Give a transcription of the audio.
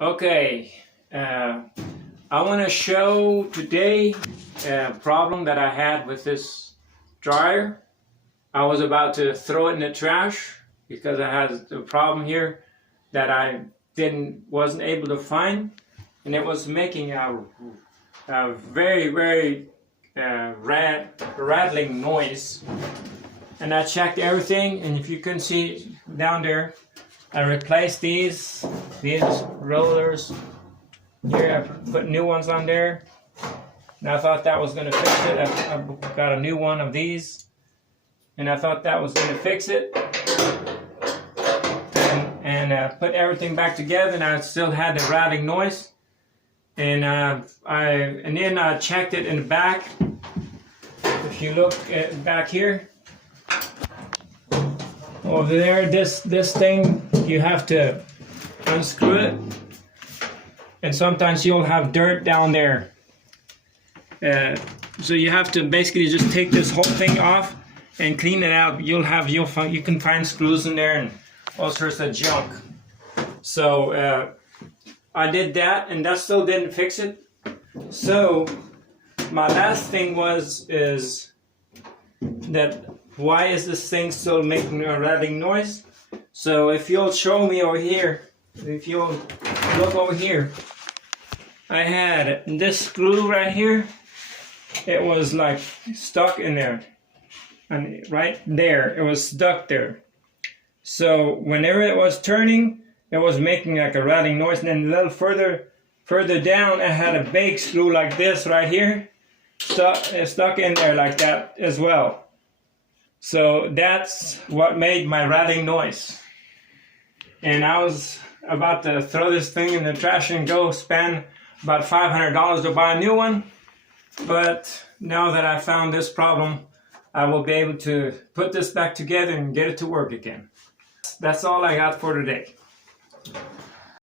Okay, I want to show today a problem that I had with this dryer. I was about to throw it in the trash because I had a problem here that I wasn't able to find, and it was making a very rattling noise. And I checked everything, and if you can see down there, I replaced these rollers here. I put new ones on there, and I thought that was going to fix it. I got a new one of these, and I thought that was going to fix it. And put everything back together, and I still had the rattling noise. And then I checked it in the back. If you look back here, over there, this thing, you have to unscrew it, and sometimes you'll have dirt down there. So you have to basically just take this whole thing off and clean it out. You can find screws in there and all sorts of junk. So I did that, and that still didn't fix it. So my last thing is that why is this thing still making a rattling noise? So if you'll show me over here, if you'll look over here, I had this screw right here. It was like stuck in there, and right there, it was stuck there. So whenever it was turning, it was making like a rattling noise. And then a little further down, I had a big screw like this right here, stuck in there like that as well. So that's what made my rattling noise. And I was about to throw this thing in the trash and go spend about $500 to buy a new one. But now that I found this problem, I will be able to put this back together and get it to work again. That's all I got for today.